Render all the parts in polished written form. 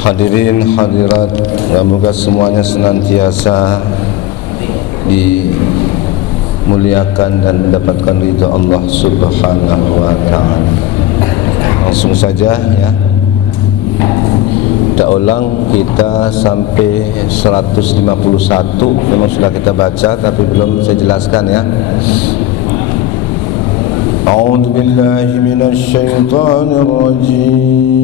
Hadirin hadirat, semoga semuanya senantiasa dimuliakan dan mendapatkan ridha Allah Subhanahu wa taala. Langsung saja ya. Kita ulang, kita sampai 151 memang sudah kita baca tapi belum saya jelaskan ya. A'udzu billahi minasy syaithanir rajim.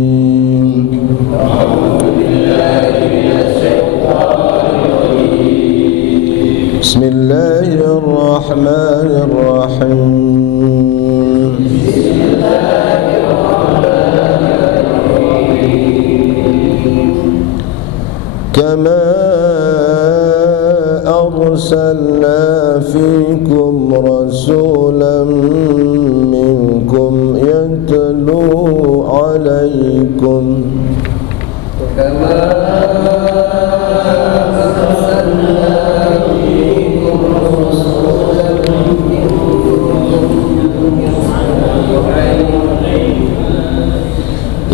Bismillahirrahmanirrahim. Kama arsalna fikum rasulan minkum yatlu alaikum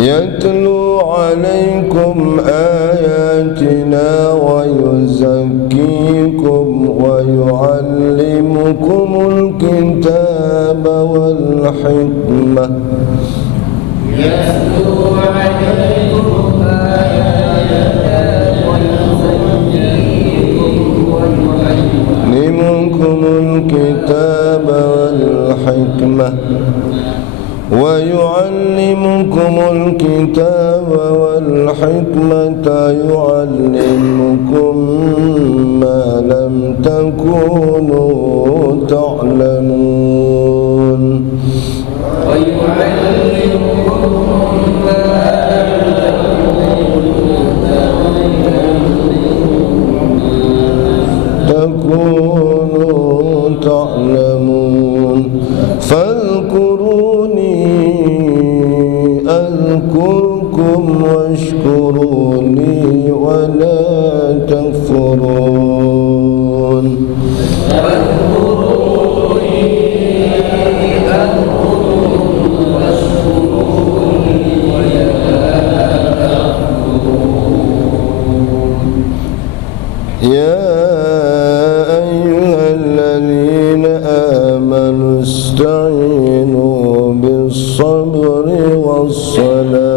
يتلو عليكم آياتنا ويزكيكم ويعلمكم الكتاب والحكمة يتلو عليكم آياتنا ويزكيكم ويعلمكم الكتاب والحكمة ويعلمكم الكتاب والحكمة يعلمكم ما لم تكونوا تعلمون ويعلمكم ما لم تكونوا تعلمون فاذكروني أذكركم واشكروني ولا تكفرون فاذكروني أذكركم واشكروني ولا تكفرون يا أيها الذين آمنوا استعينوا بالصبر والصلاة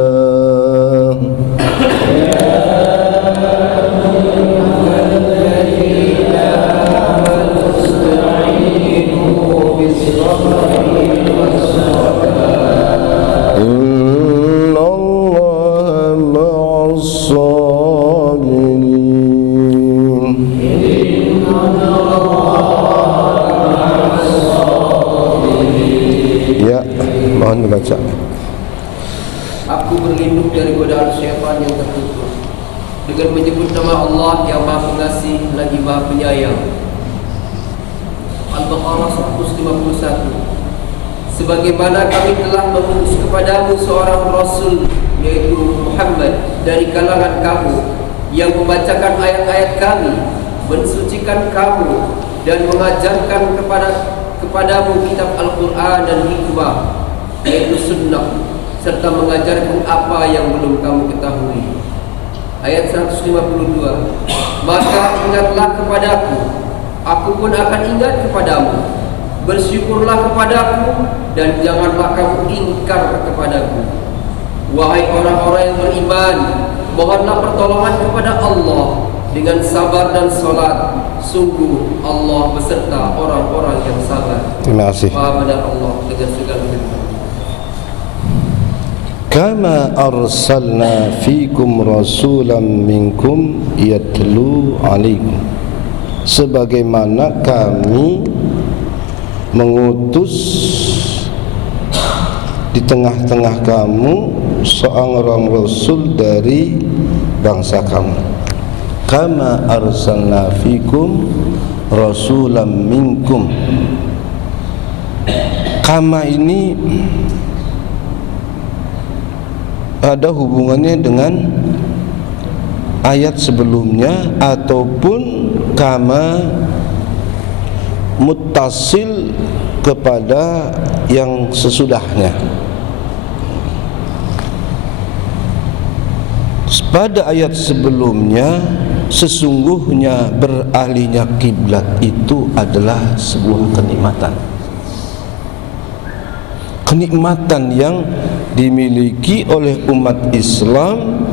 إن الله مع الصابرين. Ya, mohon dibaca. Aku berlindung dari godaan syaitan yang tertutup dengan menyebut nama Allah yang Maha Pengasih lagi Maha Penyayang. Al-Baqarah 151. Sebagaimana kami telah mengutus kepadamu seorang Rasul, yaitu Muhammad, dari kalangan kamu, yang membacakan ayat-ayat kami, mensucikan kamu, dan mengajarkan kepadamu kitab Al-Quran dan hikmah, yaitu sunnah, serta mengajarkan apa yang belum kamu ketahui. Ayat 152. Maka ingatlah kepadaku, aku pun akan ingat kepadamu. Bersyukurlah kepadaku dan janganlah kamu ingkar kepadaku. Wahai orang-orang yang beriman, mohonlah pertolongan kepada Allah dengan sabar dan salat. Sungguh Allah beserta orang-orang yang sabar. Terima kasih. Maha benar Allah dengan segala firman. Kama arsalna fikum rasulan minkum yatlu alaikum. Sebagaimana kami mengutus di tengah-tengah kamu seorang rasul dari bangsa kamu. Kama arsalna fikum rasulan minkum. Kama ini ada hubungannya dengan ayat sebelumnya ataupun kama muttasil kepada yang sesudahnya. pada ayat sebelumnya, sesungguhnya beralihnya kiblat itu adalah sebuah kenikmatan. Kenikmatan yang dimiliki oleh umat Islam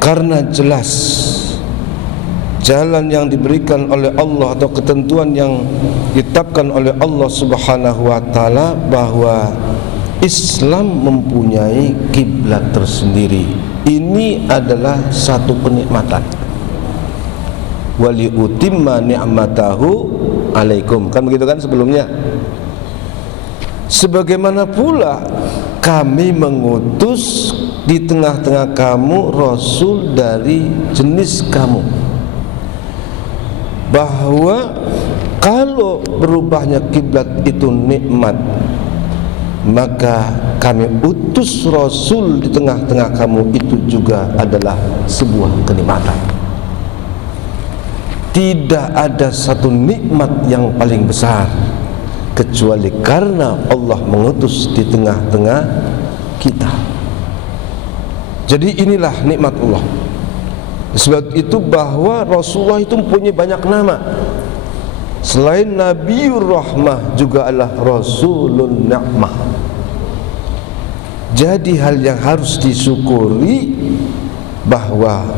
karena jelas jalan yang diberikan oleh Allah atau ketentuan yang ditetapkan oleh Allah Subhanahu wa taala bahwa Islam mempunyai kiblat tersendiri. Ini adalah satu kenikmatan. Wali utimma ni'matahu alaikum, kan begitu kan sebelumnya. Sebagaimana pula kami mengutus di tengah-tengah kamu rasul dari jenis kamu, bahwa kalau berubahnya kiblat itu nikmat, maka kami utus rasul di tengah-tengah kamu itu juga adalah sebuah kenikmatan. Tidak ada satu nikmat yang paling besar kecuali karena Allah mengutus di tengah-tengah kita. Jadi inilah nikmat Allah. Sebab itu bahwa Rasulullah itu mempunyai banyak nama. Selain Nabiur Rahmah juga adalah Rasulun Ni'mah. Jadi hal yang harus disyukuri bahwa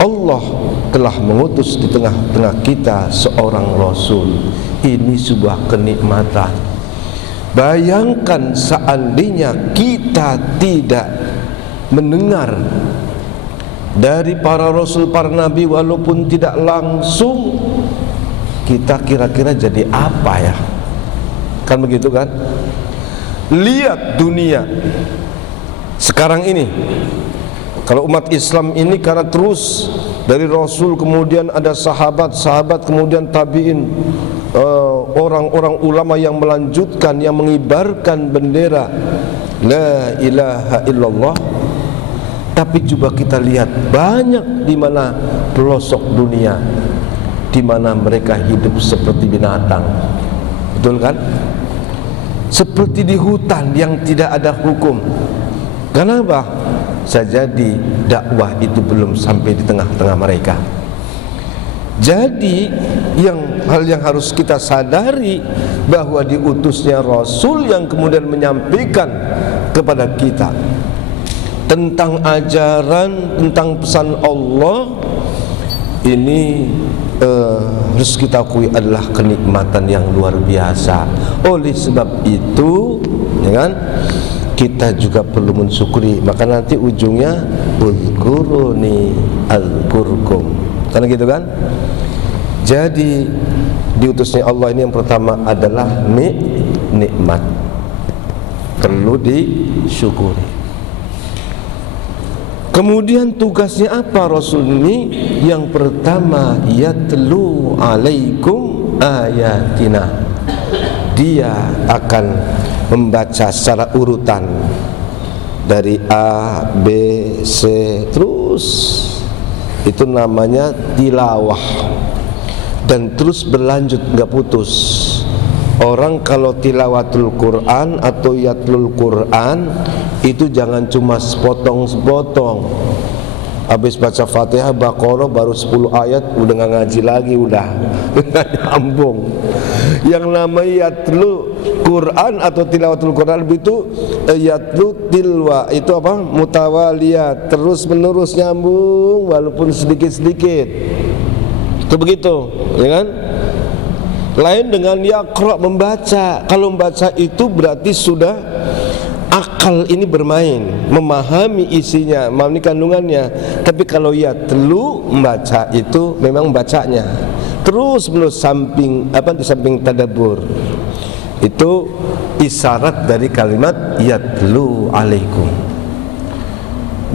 Allah telah mengutus di tengah-tengah kita seorang Rasul. Ini sebuah kenikmatan. Bayangkan seandainya kita tidak mendengar dari para Rasul, para Nabi, walaupun tidak langsung, kita kira-kira jadi apa ya? Kan begitu kan? Lihat dunia sekarang ini. Kalau umat Islam ini karena terus dari Rasul, kemudian ada sahabat-sahabat, kemudian tabi'in, orang-orang ulama yang melanjutkan, yang mengibarkan bendera La ilaha illallah. Tapi coba kita lihat banyak di mana pelosok dunia di mana mereka hidup seperti binatang. Betul kan? Seperti di hutan yang tidak ada hukum. Kenapa? Sajadi dakwah itu belum sampai di tengah-tengah mereka. Jadi hal yang harus kita sadari bahwa diutusnya Rasul yang kemudian menyampaikan kepada kita tentang ajaran, tentang pesan Allah, ini harus kita akui adalah kenikmatan yang luar biasa. Oleh sebab itu, ya kan, kita juga perlu mensyukuri. Maka nanti ujungnya uzkuruni azkurkum, karena gitu kan. Jadi diutusnya Allah ini yang pertama adalah nikmat, perlu disyukuri. Kemudian tugasnya apa Rasul ini? Yang pertama, yatlu alaikum ayatina. Dia akan membaca secara urutan dari A, B, C terus. Itu namanya tilawah. Dan terus berlanjut, enggak putus. Orang kalau tilawatul Quran atau yatlul Quran itu jangan cuma sepotong-sepotong. Habis baca Fatihah, Baqarah baru 10 ayat udah nggak ngaji lagi, udah nggak nyambung. Yang namanya yatlu Quran atau tilawatul Quran itu yatlu tilwa, itu apa? Mutawaliyat, terus menerus nyambung walaupun sedikit-sedikit. Itu begitu, ya kan? Lain dengan yaqra, membaca. Kalau membaca itu berarti sudah akal ini bermain, memahami isinya, memahami kandungannya. Tapi kalau yatlu, membaca itu memang bacanya terus menerus di samping tadabbur. Itu isyarat dari kalimat yatlu alaikum.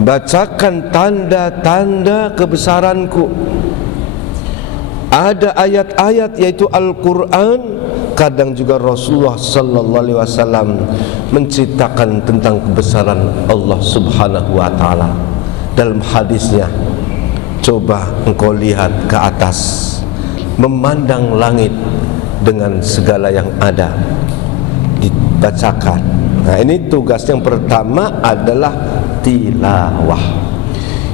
Bacakan tanda-tanda kebesaranku. Ada ayat-ayat yaitu Al-Quran. Kadang juga Rasulullah sallallahu alaihi wasallam menceritakan tentang kebesaran Allah Subhanahu wa taala dalam hadisnya. Coba engkau lihat ke atas, memandang langit dengan segala yang ada, dibacakan. Nah, ini tugas yang pertama adalah tilawah.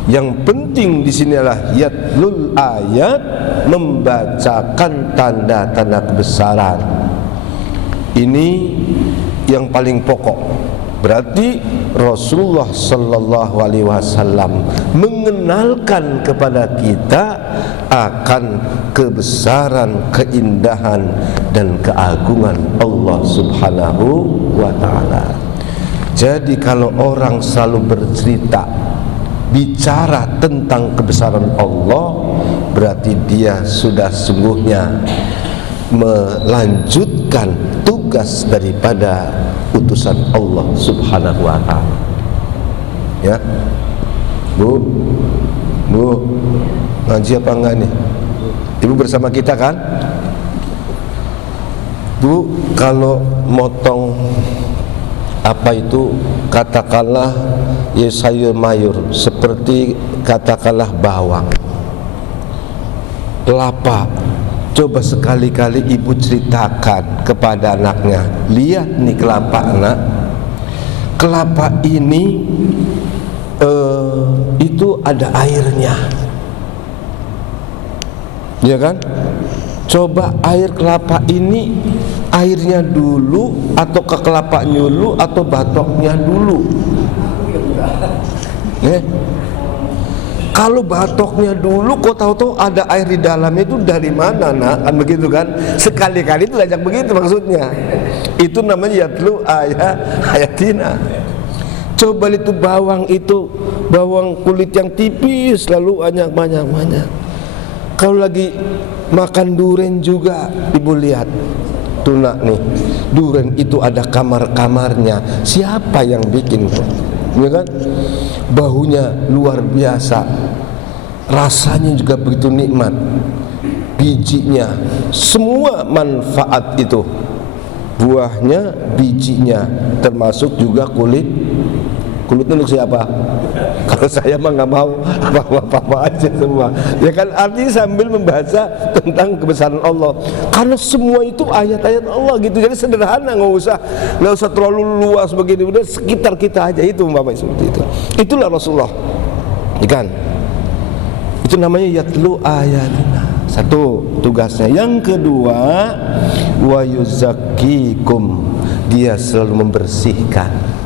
Yang penting di sini adalah yatlul ayat, membacakan tanda-tanda kebesaran. Ini yang paling pokok. Berarti Rasulullah sallallahu alaihi wasallam mengenalkan kepada kita akan kebesaran, keindahan dan keagungan Allah Subhanahu wa taala. Jadi kalau orang selalu bercerita, bicara tentang kebesaran Allah, berarti dia sudah sungguhnya melanjutkan tugas daripada utusan Allah Subhanahu wa taala. Ya. Bu, ngaji apa enggak nih? Ibu bersama kita kan? Bu, kalau motong apa itu, katakanlah ya sayur mayur, seperti katakanlah bawang, kelapa, coba sekali-kali ibu ceritakan kepada anaknya, lihat nih kelapa nak, kelapa ini itu ada airnya, ya kan? Coba air kelapa ini, airnya dulu atau ke kelapanya dulu atau batoknya dulu? Kalau batoknya dulu, kok tahu-tahu ada air di dalamnya, itu dari mana nak? Kan begitu kan? Sekali-kali itu ajak begitu maksudnya. Itu namanya yatlu ayatina. Coba itu bawang kulit yang tipis lalu banyak. Kalau lagi makan durian juga, ibu lihat tuh nak nih, durian itu ada kamar-kamarnya. Siapa yang bikin tuh? Ya kan? Baunya luar biasa, rasanya juga begitu nikmat, bijinya semua manfaat itu, buahnya, bijinya, termasuk juga kulitnya untuk siapa? Kalau saya mah nggak mau apa-apa aja semua, ya kan? Artinya sambil membaca tentang kebesaran Allah, karena semua itu ayat-ayat Allah gitu. Jadi sederhana, nggak usah terlalu luas begini, udah sekitar kita aja itu umpamanya seperti itu. Itulah Rasulullah, kan? Itu namanya yatlu ayatina. Satu tugasnya. Yang kedua, wa yuzakkikum, dia selalu membersihkan.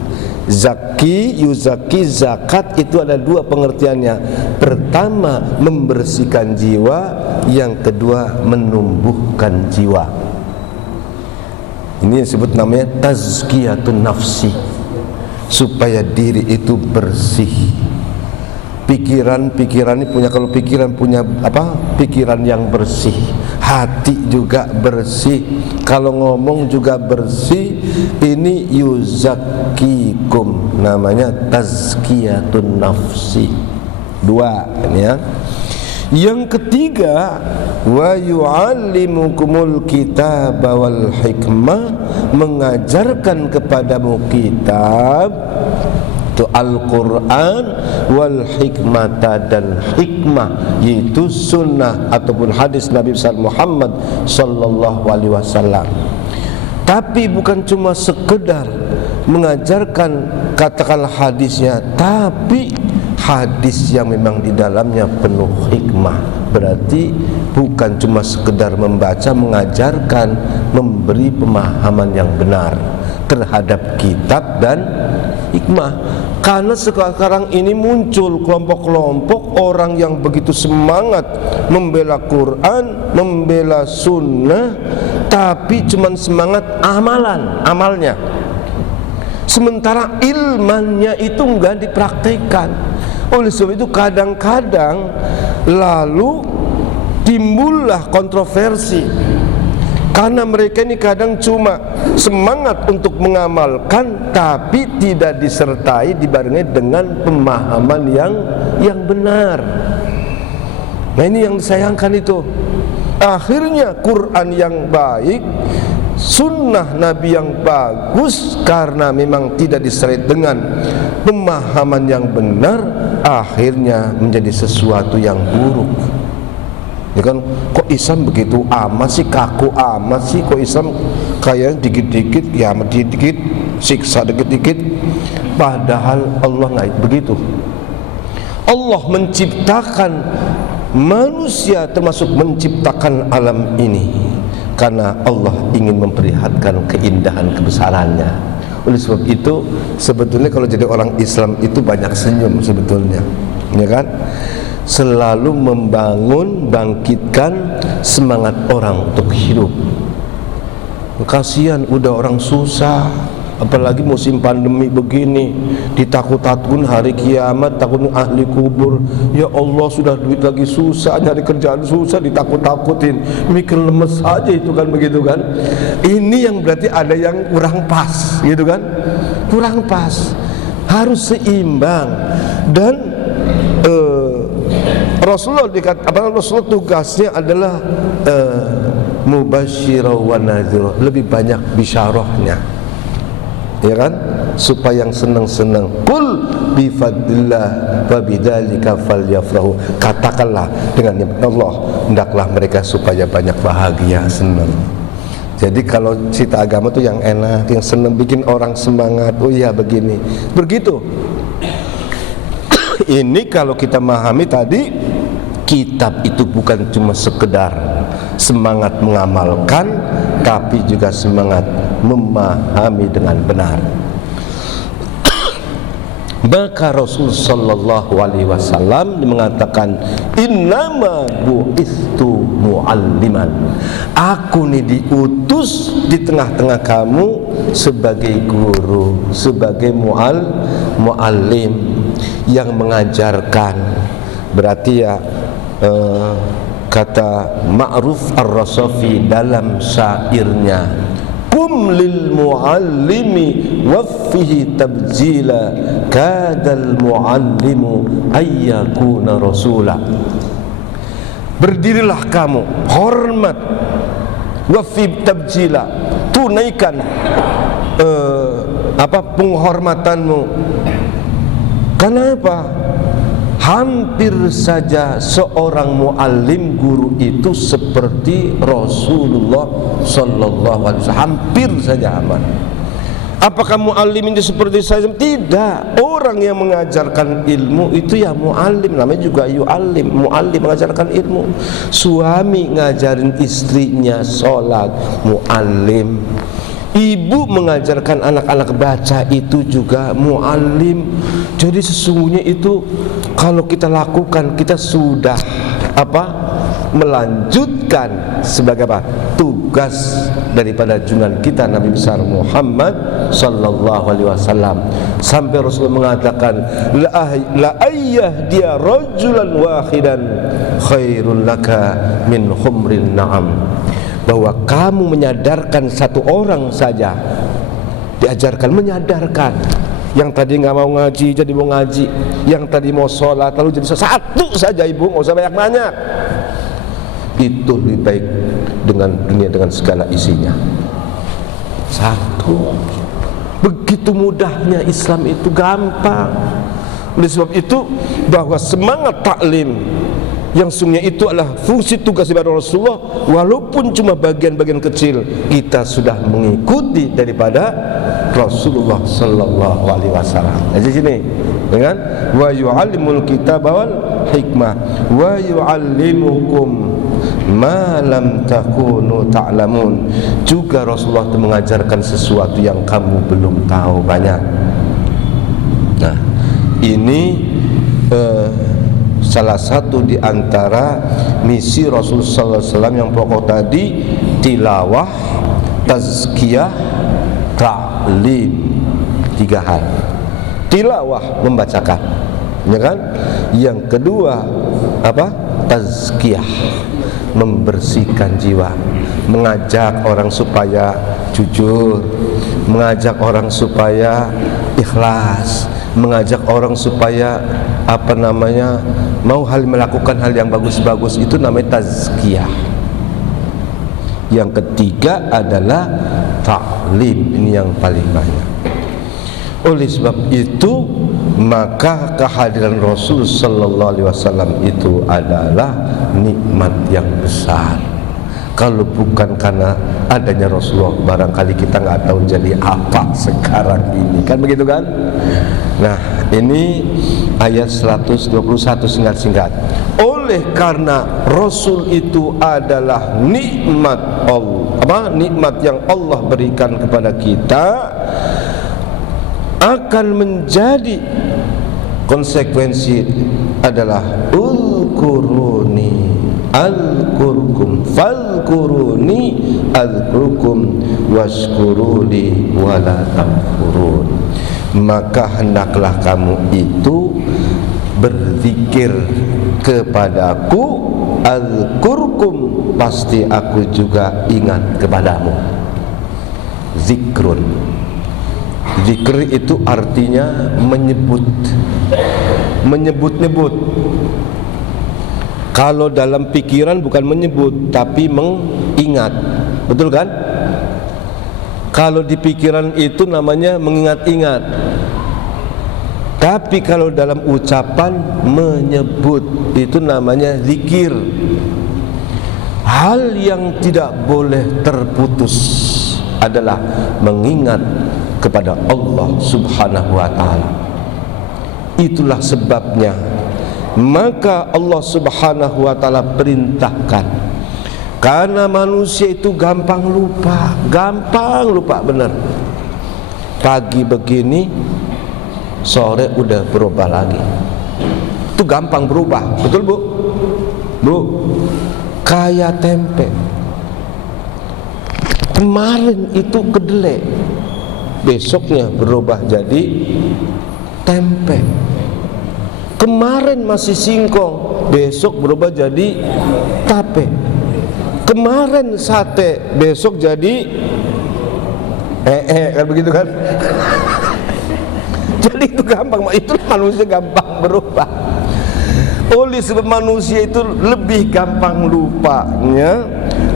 Zaki, yuzaki, zakat itu ada dua pengertiannya. Pertama membersihkan jiwa, yang kedua menumbuhkan jiwa. Ini disebut namanya tazkiyatun nafsi, supaya diri itu bersih. Pikiran ini punya, kalau pikiran punya pikiran yang bersih, hati juga bersih, kalau ngomong juga bersih. Ini yuzakkikum, namanya tazkiyatun nafsi. Dua ini ya. Yang ketiga, wa yu'allimukumul kitaba wal hikmah, mengajarkan kepadamu kitab itu Al-Quran, wal hikmata, dan hikmah yaitu sunnah ataupun hadis Nabi Muhammad sallallahu alaihi wasallam. Tapi bukan cuma sekedar mengajarkan katakanlah hadisnya, tapi hadis yang memang di dalamnya penuh hikmah. Berarti bukan cuma sekedar membaca, mengajarkan, memberi pemahaman yang benar terhadap kitab dan hikmah. Karena sekarang ini muncul kelompok-kelompok orang yang begitu semangat membela Quran, membela sunnah, tapi cuman semangat amalnya. Sementara ilmannya itu enggak dipraktekkan. Oleh sebab itu kadang-kadang lalu timbullah kontroversi, karena mereka ini kadang cuma semangat untuk mengamalkan, tapi tidak disertai, dibarengi dengan pemahaman yang benar. Nah ini yang disayangkan itu. Akhirnya Quran yang baik, sunnah Nabi yang bagus, karena memang tidak disertai dengan pemahaman yang benar, akhirnya menjadi sesuatu yang buruk. Ya kan, kok Islam begitu amat sih, kaku amat sih, kok Islam kayak dikit-dikit, ya dikit siksa dikit-dikit. Padahal Allah nggak begitu. Allah menciptakan manusia, termasuk menciptakan alam ini karena Allah ingin memperlihatkan keindahan kebesarannya. Oleh sebab itu sebetulnya kalau jadi orang Islam itu banyak senyum sebetulnya, ya kan? Selalu membangun, bangkitkan semangat orang untuk hidup. Kasihan udah orang susah, apalagi musim pandemi begini, ditakut-takutin hari kiamat, takut ahli kubur. Ya Allah, sudah duit lagi susah, nyari kerjaan susah, ditakut-takutin, mikir lemes aja itu kan, begitu kan. Ini yang berarti ada yang kurang pas, gitu kan, kurang pas, harus seimbang. Dan Rasulullah Rasulullah tugasnya adalah mubasyirah wa nadhirah, lebih banyak bisyarahnya, ya kan, supaya yang senang-senang. Qul bi fadlillah wa bidzalika falyafrahu, katakanlah dengan nikmat Allah hendaklah mereka supaya banyak bahagia, senang. Jadi kalau cerita agama tuh yang enak, yang senang, bikin orang semangat. Oh iya begini, begitu. Ini kalau kita memahami tadi, kitab itu bukan cuma sekedar semangat mengamalkan, tapi juga semangat memahami dengan benar. Maka Rasul sallallahu alaihi wasallam mengatakan, innama bu'istu mualliman, aku ini diutus di tengah-tengah kamu sebagai guru, sebagai muallim yang mengajarkan. Berarti ya kata Ma'ruf Ar-Rasafi dalam syairnya, kum lil muallimi waffihi tabjila kadal muallimu ayyakuna rasula. Berdirilah kamu, hormat, waffi tabjila, tunaikan penghormatanmu. Kenapa? Hampir saja seorang muallim, guru itu seperti Rasulullah sallallahu alaihi wasallam, hampir saja aman. Apakah muallim itu seperti saya? Tidak. Orang yang mengajarkan ilmu itu ya muallim, namanya juga yu'allim, muallim, mengajarkan ilmu. Suami ngajarin istrinya sholat, muallim. Ibu mengajarkan anak-anak baca, itu juga muallim. Jadi sesungguhnya itu kalau kita lakukan, kita sudah melanjutkan sebagai tugas daripada junjungan kita Nabi besar Muhammad sallallahu alaihi wasallam. Sampai Rasul mengatakan, la ayyah dia rajulan wahidan khairul laka min humrin na'am, bahwa kamu menyadarkan satu orang saja, diajarkan, menyadarkan. Yang tadi nggak mau ngaji jadi mau ngaji, yang tadi mau sholat lalu jadi satu saja, ibu nggak usah banyak-banyak. Itu lebih baik dengan dunia dengan segala isinya. Satu. Begitu mudahnya Islam itu, gampang. Oleh sebab itu bahwa semangat taklim yang sungguhnya itu adalah fungsi tugas daripada Rasulullah, walaupun cuma bagian-bagian kecil, kita sudah mengikuti daripada Rasulullah sallallahu alaihi wasallam. Di sini dengan wa yu'allimul kitaba wal hikmah wa yu'allimukum ma lam takunu ta'lamun. Juga Rasulullah itu mengajarkan sesuatu yang kamu belum tahu banyak. Nah, ini salah satu di antara misi Rasulullah sallallahu alaihi wasallam yang pokok tadi, tilawah, tazkiyah, ta'lim. 3 hal. Tilawah, membacakan, ya kan? Yang kedua tazkiyah, membersihkan jiwa, mengajak orang supaya jujur, mengajak orang supaya ikhlas, mengajak orang supaya mau melakukan hal yang bagus-bagus, itu namanya tazkiyah. Yang ketiga adalah ta'lim, ini yang paling banyak. Oleh sebab itu maka kehadiran Rasul sallallahu alaihi wasallam itu adalah nikmat yang besar. Kalau bukan karena adanya Rasulullah, barangkali kita nggak tahu jadi apa sekarang ini, kan begitu kan? Nah, ini ayat 121 singkat-singkat. Oleh karena Rasul itu adalah nikmat Allah, nikmat yang Allah berikan kepada kita, akan menjadi konsekuensi adalah ulkuruni al-kurkum fal-kuruni al-kurkum washkuruli wala tamfurun. Maka hendaklah kamu itu berzikir kepadaku, al-kurkum, pasti aku juga ingat kepadamu. Zikrun, zikr itu artinya menyebut, menyebut-nyebut. Kalau dalam pikiran bukan menyebut tapi mengingat, betul kan? Kalau di pikiran itu namanya mengingat-ingat. Tapi kalau dalam ucapan menyebut itu namanya zikir. Hal yang tidak boleh terputus adalah mengingat kepada Allah Subhanahu wa taala. Itulah sebabnya maka Allah Subhanahu wa taala perintahkan, karena manusia itu gampang lupa benar. Pagi begini, sore udah berubah lagi. Itu gampang berubah, betul Bu? Bu, kayak tempe. Kemarin itu kedelai, besoknya berubah jadi tempe. Kemarin masih singkong, besok berubah jadi tape. Kemarin sate, besok jadi kan begitu kan? Jadi itu gampang, itu manusia gampang berubah. Oleh sebab manusia itu lebih gampang lupanya,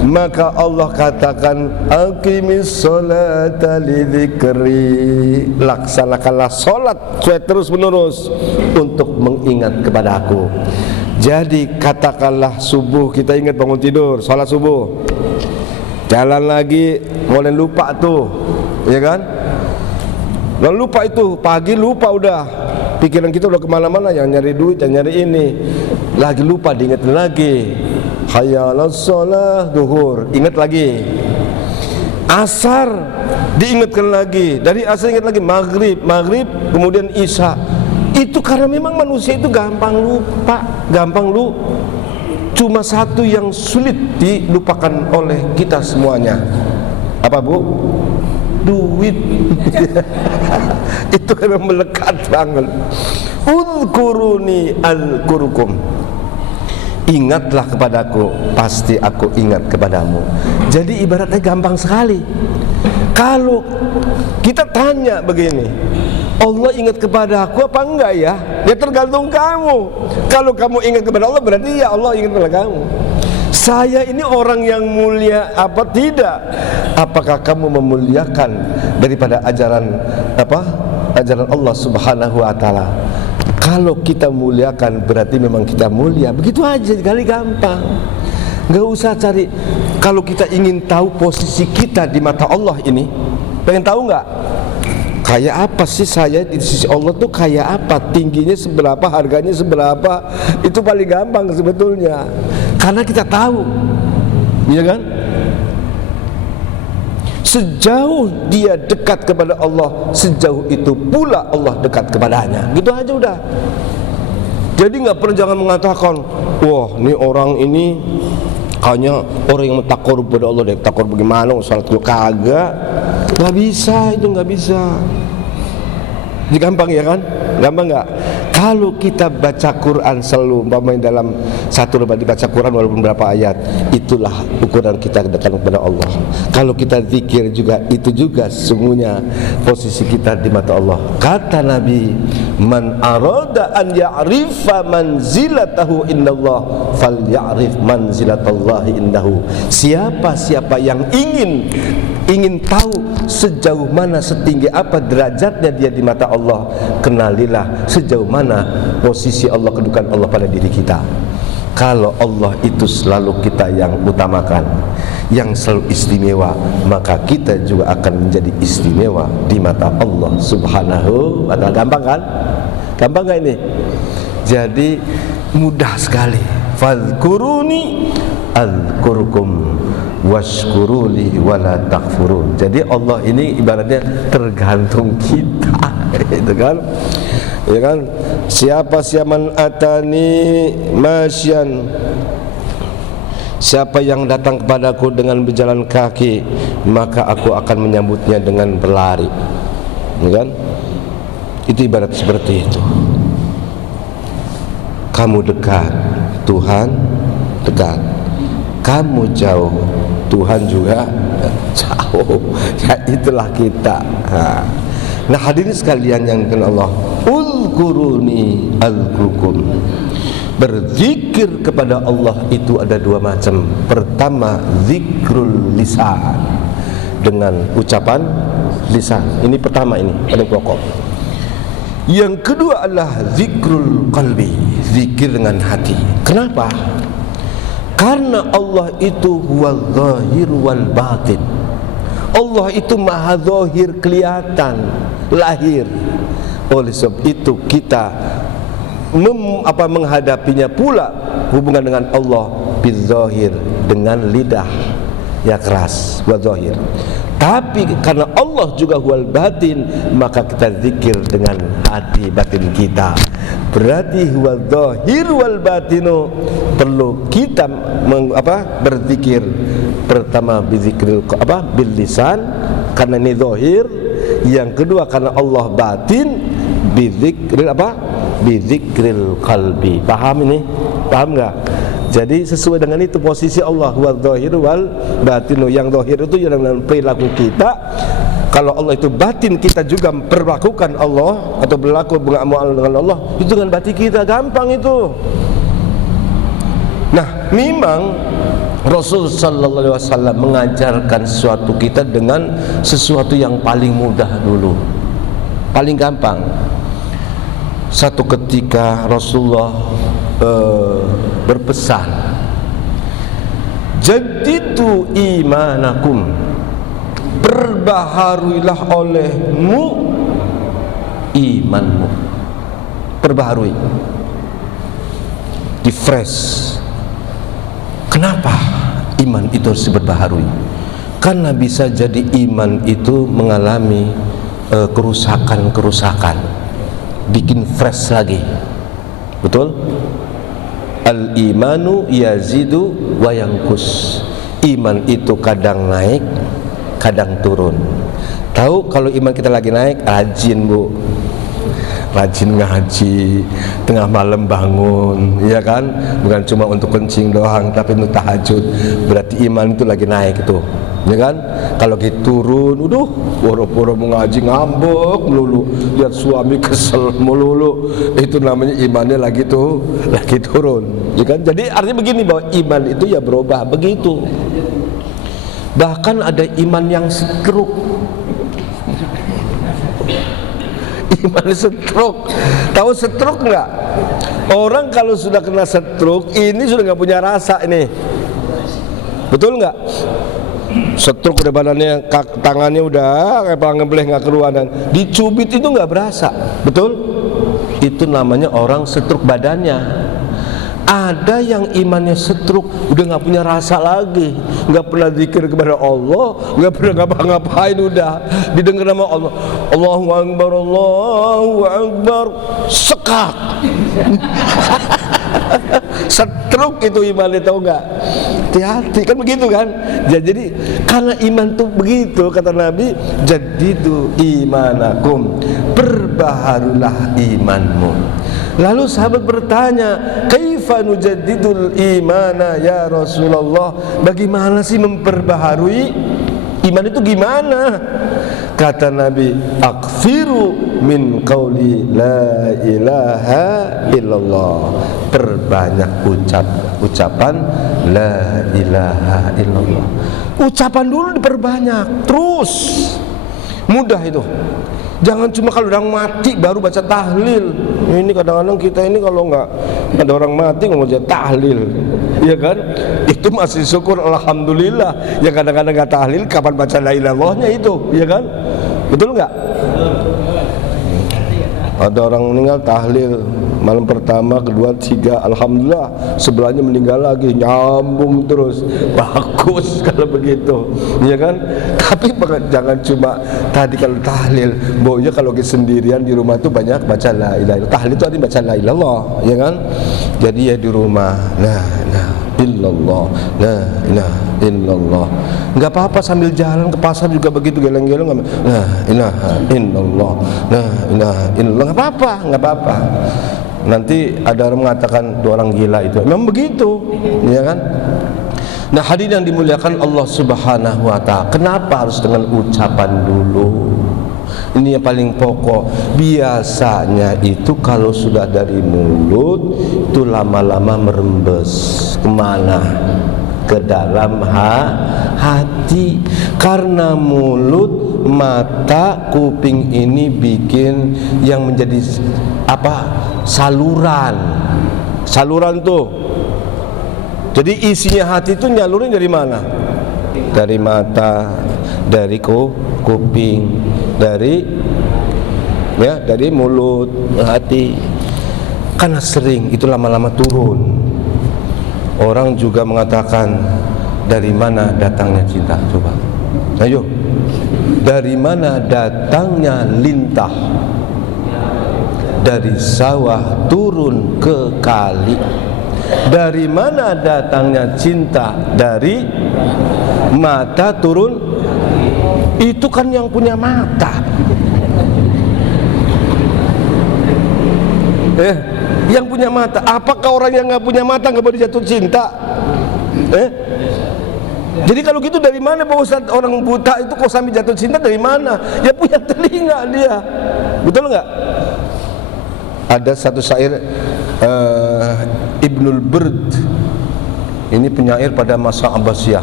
maka Allah katakan aqimis sholata lidzikri, laksanakanlah salat terus menerus untuk mengingat kepada aku. Jadi katakanlah subuh kita ingat bangun tidur, salat subuh, jalan lagi mulai lupa tuh, ya kan? Lalu lupa itu, pagi lupa udah, pikiran kita udah kemana-mana, yang nyari duit, yang nyari ini, lagi lupa diingetin lagi. Hayya 'alas shalah, duhur, ingat lagi. Asar diingatkan lagi, dari asar ingat lagi, maghrib, kemudian isya. Itu karena memang manusia itu gampang lupa, cuma satu yang sulit dilupakan oleh kita semuanya. Apa Bu? Duit. Itu kan melekat banget. Udhkuruni al-kurkum, ingatlah kepadaku, pasti aku ingat kepadamu. Jadi ibaratnya gampang sekali. Kalau kita tanya begini, Allah ingat kepada aku apa enggak ya? Ya tergantung kamu. Kalau kamu ingat kepada Allah, berarti ya Allah ingat kepada kamu. Saya ini orang yang mulia apa tidak? Apakah kamu memuliakan daripada ajaran ajaran Allah Subhanahu wa taala? Kalau kita muliakan berarti memang kita mulia. Begitu aja, kali gampang. Enggak usah cari. Kalau kita ingin tahu posisi kita di mata Allah ini, pengen tahu enggak? Kayak apa sih saya di sisi Allah tuh kayak apa? Tingginya seberapa, harganya seberapa? Itu paling gampang sebetulnya. Karena kita tahu, ya kan? Sejauh dia dekat kepada Allah, sejauh itu pula Allah dekat kepadanya. Gitu aja udah. Jadi nggak perlu, jangan mengatakan, wah, ini orang ini kayaknya orang yang takor kepada Allah deh. Takor bagaimana? Salat lu kagak? Nggak bisa, itu nggak bisa. Jadi gampang ya kan? Gampang nggak? Kalau kita baca Quran selalu, umpamanya dalam satu lembar dibaca Quran walaupun berapa ayat, itulah ukuran kita dekat kepada Allah. Kalau kita zikir juga, itu juga sesungguhnya posisi kita di mata Allah. Kata Nabi, man arada an ya'rifa manzilatahu indallah falya'rif manzilatallahi indahu. Siapa yang ingin tahu sejauh mana, setinggi apa derajatnya dia di mata Allah, kenalilah sejauh mana posisi Allah, kedudukan Allah pada diri kita. Kalau Allah itu selalu kita yang utamakan, yang selalu istimewa, maka kita juga akan menjadi istimewa di mata Allah Subhanahu wa ta'ala. Gampang kan? Gampang gak ini? Jadi mudah sekali. Fadhkuruni azkurkum washkuruli wala takfurun. Jadi Allah ini ibaratnya tergantung kita. Itu kan? Ya kan? Siapa man atani masyan, siapa yang datang kepadaku dengan berjalan kaki, maka aku akan menyambutnya dengan berlari. Ya kan? Itu ibarat seperti itu. Kamu dekat, Tuhan dekat. Kamu jauh, Tuhan juga jauh. Ya itulah kita. Nah hadirin sekalian yang dimuliakan Allah, uzkuruni azkurkum. Berzikir kepada Allah itu ada dua macam. Pertama, zikrul lisan, dengan ucapan lisan. Ini pertama, ini paling pokok. Yang kedua adalah zikrul qalbi, zikir dengan hati. Kenapa? Karena Allah itu huwal zahir wal batin. Allah itu maha zahir, kelihatan, lahir. Oleh sebab itu kita menghadapinya pula hubungan dengan Allah bizahir, dengan lidah ya keras, wa zahir. Tapi karena Allah juga huwal batin, maka kita zikir dengan hati batin kita. Berarti huwal zahir wal batinu, perlu kita berzikir. Pertama bizikril bil lisan, karena ini zahir. Yang kedua karena Allah batin, bizikril bizikril qalbi. Paham ini? Paham enggak? Jadi sesuai dengan itu posisi Allah, wal zahir wal batinu. Yang zahir itu yang dalam perilaku kita. Kalau Allah itu batin, kita juga perlakukan Allah atau berlaku muamalah dengan Allah itu dengan batin kita. Gampang itu. Nah, memang Rasul sallallahu alaihi wasallam mengajarkan sesuatu kita dengan sesuatu yang paling mudah dulu, paling gampang. Satu ketika Rasulullah berpesan, jadidu imanakum, perbaharuilah olehmu imanmu, perbaharui, di fresh. Kenapa iman itu harus diperbaharui? Karena bisa jadi iman itu mengalami kerusakan-kerusakan, bikin fresh lagi. Betul? Al-imanu yazidu wa yanqus. Iman itu kadang naik, kadang turun. Tahu kalau iman kita lagi naik, rajin Bu, rajin ngaji, tengah malam bangun, ya kan? Bukan cuma untuk kencing doang, tapi untuk tahajud. Berarti iman itu lagi naik itu, ya kan? Kalau kita turun, pura-pura mau ngaji, ngambek melulu, lihat suami kesel melulu, itu namanya imannya lagi turun, ya kan? Jadi artinya begini, bahwa iman itu ya berubah begitu. Bahkan ada iman yang stroke. Iman stroke. Tahu stroke enggak? Orang kalau sudah kena stroke ini sudah nggak punya rasa ini. Betul nggak? Stroke udah badannya, tangannya udah kayak ngebleh nggak keruanan. Dicubit itu nggak berasa. Betul? Itu namanya orang stroke badannya. Ada yang imannya stroke, udah nggak punya rasa lagi, nggak pernah zikir kepada Allah, nggak pernah ngapa-ngapain, udah didengar nama Allah, Allahu Akbar, Allahu Akbar, sekak. Stroke itu imannya, tahu nggak? Hati-hati kan begitu kan? Jadi karena iman tuh begitu, kata Nabi, jadidu imanakum, perbaharulah imanmu. Lalu sahabat bertanya, kaifa nujaddidul imana ya Rasulullah? Bagaimana sih memperbaharui iman itu, gimana? Kata Nabi, akfiru min qauli la ilaha illallah. Perbanyak ucapan la ilaha illallah. Ucapan dulu diperbanyak, terus. Mudah itu. Jangan cuma kalau udah mati baru baca tahlil. Ini kadang-kadang kita ini kalau nggak ada orang mati ngomong aja tahlil, ya kan? Itu masih syukur, alhamdulillah. Ya kadang-kadang nggak tahlil, kapan baca la ilaha illallahnya itu, ya kan? Betul nggak? Ada orang meninggal tahlil malam pertama, kedua, tiga, alhamdulillah, sebelahnya meninggal lagi, nyambung terus. Bagus kalau begitu, ya kan? Tapi jangan cuma tadi kalau tahlil, pokoknya kalau sendirian di rumah tuh banyak baca la ilaha illallah. Tahlil itu artinya baca la ilaha illallah, ya kan? Jadi ya di rumah, la ilaha illallah, la ilaha illallah. Enggak apa-apa sambil jalan ke pasar juga begitu, geleng-geleng, la ilaha illallah, la ilaha illallah. Enggak apa-apa, enggak apa-apa. Nanti ada orang mengatakan dua orang gila itu. Memang begitu, ya kan? Nah, hadirin yang dimuliakan Allah Subhanahu wa taala, kenapa harus dengan ucapan dulu? Ini yang paling pokok. Biasanya itu kalau sudah dari mulut itu lama-lama merembes kemana? Ke dalam hati. Karena mulut, mata, kuping ini bikin yang menjadi apa? Saluran tuh. Jadi isinya hati itu nyalurin dari mana? Dari mata, dari kuping, dari mulut, hati. Karena sering itu lama-lama turun. Orang juga mengatakan, dari mana datangnya cinta? Coba, ayo, dari mana datangnya lintah? Dari sawah turun ke kali. Dari mana datangnya cinta? Dari mata turun. Itu kan yang punya mata. Yang punya mata. Apakah orang yang nggak punya mata nggak boleh jatuh cinta? Jadi kalau gitu dari mana Pak Ustadz, orang buta itu kok sampai jatuh cinta dari mana? Ya punya telinga dia. Betul nggak? Ada satu syair Ibnul Burd. Ini penyair pada masa Abbasiyah.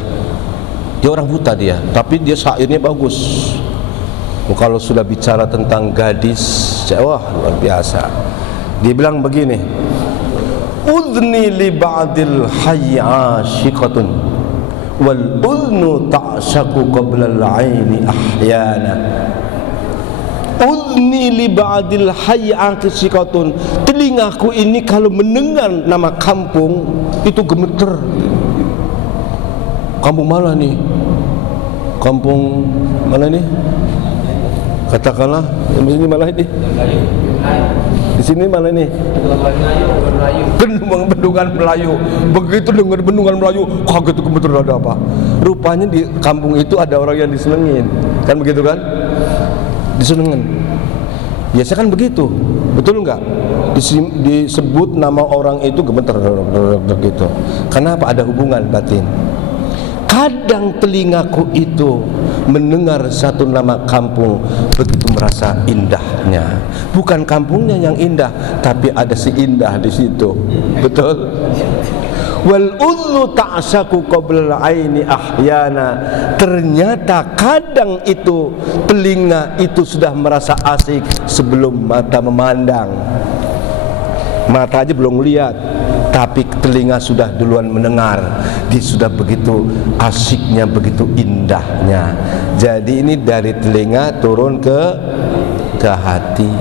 Dia orang buta dia, tapi dia syairnya bagus. Kalau sudah bicara tentang gadis, wah luar biasa. Dia bilang begini, udhni li ba'dil hayy ashiqatun wal udhnu ta'shaku qabla al-'aini ahyana. Udhni li ba'dil hayy ashiqatun. Telingaku ini kalau mendengar nama kampung itu gemeter. Kampung mana nih? Kampung mana nih? Katakanlah di sini mana ini? Di sini mana ini? Bendungan Melayu. Begitu dengar bendungan Melayu, kaget gemeter, ada apa? Rupanya di kampung itu ada orang yang disenengin. Kan begitu kan? Disenengin. Biasa kan begitu. Betul enggak? Disebut nama orang itu gemeter begitu. Kenapa? Ada hubungan batin. Kadang telingaku itu mendengar satu nama kampung begitu merasa indahnya. Bukan kampungnya yang indah, tapi ada si indah di situ. Betul? Wal udhnu ta'shaku qabla al-'aini ahyana. Ternyata kadang itu telinga itu sudah merasa asik sebelum mata memandang. Mata aja belum lihat, tapi telinga sudah duluan mendengar. Dia sudah begitu asiknya, begitu indahnya. Jadi ini dari telinga turun ke hati.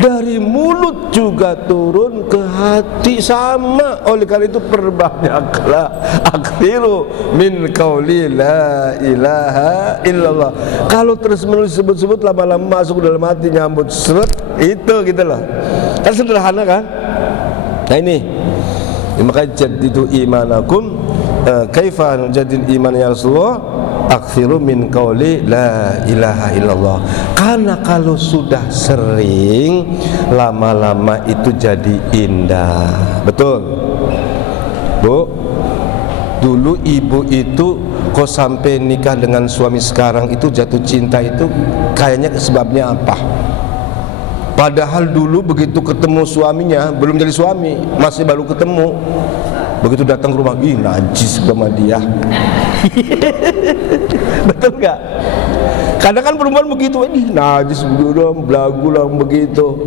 Dari mulut juga turun ke hati sama. Oleh karena itu perbanyaklah aktsiru min qauli la ilaha illallah. Kalau terus menerus sebut-sebut lama-lama masuk dalam hati, nyambut seret itu gitu loh. Kan sederhana kan? Nah ini maka jadidu imanakum, kaifa nujadil iman ya Rasulullah? Aktsiru min qauli la ilaha illallah. Karena kalau sudah sering, lama-lama itu jadi indah. Betul Bu? Dulu ibu itu kok sampai nikah dengan suami sekarang itu jatuh cinta itu kayaknya sebabnya apa? Padahal dulu begitu ketemu suaminya, belum jadi suami, masih baru ketemu. Begitu datang ke rumah, ih najis sama dia. Betul gak? Kadang kan perempuan begitu, ini najis begitu, belagu lah begitu.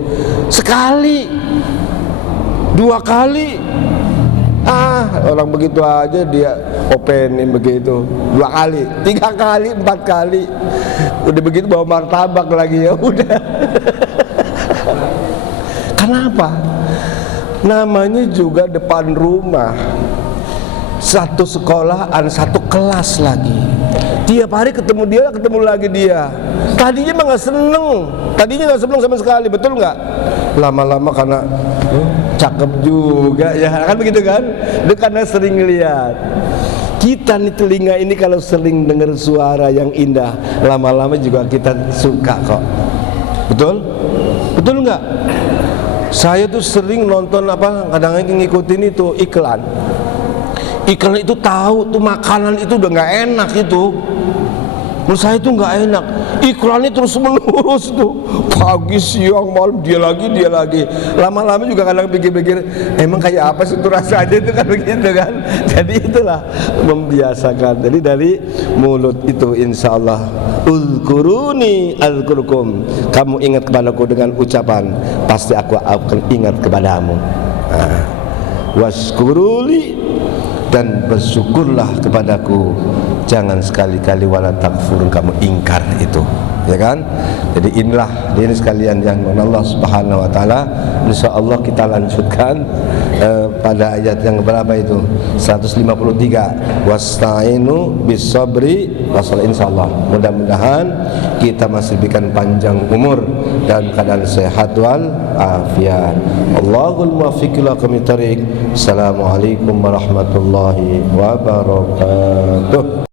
Sekali, 2 kali, orang begitu aja dia openin begitu. 2 kali, 3 kali, 4 kali, udah begitu bawa martabak lagi, ya udah. Kenapa? Namanya juga depan rumah, satu sekolahan, satu kelas lagi. Tiap hari ketemu dia, ketemu lagi dia. Tadinya mah nggak seneng sama sekali, betul nggak? Lama-lama karena cakep juga, ya kan begitu kan? Itu karena sering lihat. Kita nih telinga ini kalau sering dengar suara yang indah, lama-lama juga kita suka kok. Betul? Betul nggak? Saya tuh sering nonton kadang-kadang ngikutin itu iklan. Iklan itu tahu tuh makanan itu udah nggak enak itu. Menurut saya itu nggak enak. Iklannya terus menerus tuh, pagi, siang, malam dia lagi. Lama-lama juga kadang pikir-pikir, emang kayak apa sih itu rasanya itu kan begitu kan. Jadi itulah membiasakan. Jadi dari mulut itu insya Allah, uzkuruni azkurkum. Kamu ingat kepadaku dengan ucapan, pasti aku akan ingat kepadamu. Waskuruli, dan bersyukurlah kepadaku, jangan sekali-kali wala takfurun, kamu ingkar itu, ya kan? Jadi inilah ini sekalian yang Allah Subhanahu wa taala. Insyaallah kita lanjutkan pada ayat yang berapa itu? 153. Wasta'inu bisabri wassalah. Insyaallah mudah-mudahan kita masih diberikan panjang umur dan keadaan sehat wal afiat. Allahul muwaffiq ila aqwamit thariq. Assalamualaikum warahmatullahi wabarakatuh.